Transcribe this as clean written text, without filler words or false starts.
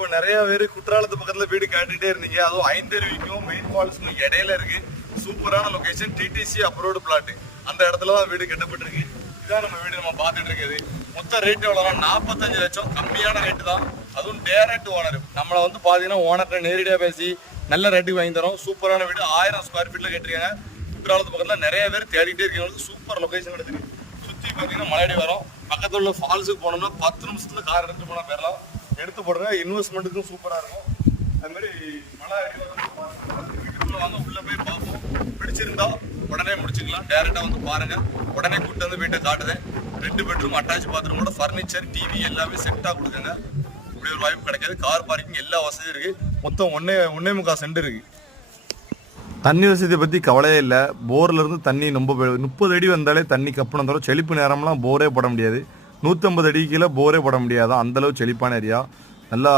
இப்போ நிறைய பேர் குற்றாலத்து பக்கத்துல வீடு கேட்டுட்டே இருந்தீங்க. அதுவும் ஐந்தருவிக்கும் மெயின் ஃபால்ஸுக்கும் இடையில இருக்கு. சூப்பரான லொகேஷன். டிடிசி அப்ரோடு பிளாட் அந்த இடத்துல தான் வீடு கட்டப்பட்டிருக்கு. இதான் நம்ம வீடு நம்ம பார்த்துட்டு இருக்குது. மொத்த ரேட் எவ்வளோனா 45 லட்சம். கம்மியான ரேட்டு தான். அதுவும் டேரக்ட் ஓனர். நம்மளை வந்து பார்த்தீங்கன்னா ஓனர்கிட்ட நேரடியாக பேசி நல்ல ரேட்டுக்கு வாங்கி தரோம். சூப்பரான வீடு 1000 ஸ்கொயர் ஃபீட்டில் கட்டிருக்காங்க. குற்றாலத்து பக்கத்தில் நிறைய பேர் தேடிட்டே இருக்கவங்களுக்கு சூப்பர் லொகேஷன் எடுத்துருக்கு. சுற்றி பார்த்தீங்கன்னா மலையடி வரும். பக்கத்தில் உள்ள ஃபால்ஸுக்கு போனோம்னா 10 நிமிஷத்துல கார் எடுத்து போனால் பேரலாம். எடுத்து போடுங்க. இன்வெஸ்ட்மெண்ட்டுக்கும் சூப்பராக இருக்கும். அது மாதிரி மலை அடி வீட்டுக்குள்ள வாங்க, உள்ள போய் பார்ப்போம். பிடிச்சிருந்தா உடனே முடிச்சுக்கலாம். டேரெக்டாக வந்து பாருங்க. உடனே கூப்பிட்டு வந்து வீட்டை காட்டுதேன். 2 பெட்ரூம் அட்டாச் பாத்ரூமோட ஃபர்னிச்சர் டிவி எல்லாமே செட்டாக கொடுக்குங்க. இப்படி ஒரு வாய்ப்பு கிடைக்காது. கார் பார்க்கிங் எல்லா வசதியும் இருக்கு. மொத்தம் 1.25 சென்ட் இருக்கு. தண்ணி வசதியை பற்றி கவலையே இல்லை. போர்லேருந்து தண்ணி ரொம்ப 30 அடி வந்தாலே தண்ணி கப்பணும் தரும். செழிப்பு நேரம்லாம் போரே போட முடியாது. 150 அடி கீழே போரே போட முடியாது. அந்தளவு செழிப்பான ஏரியா. நல்லா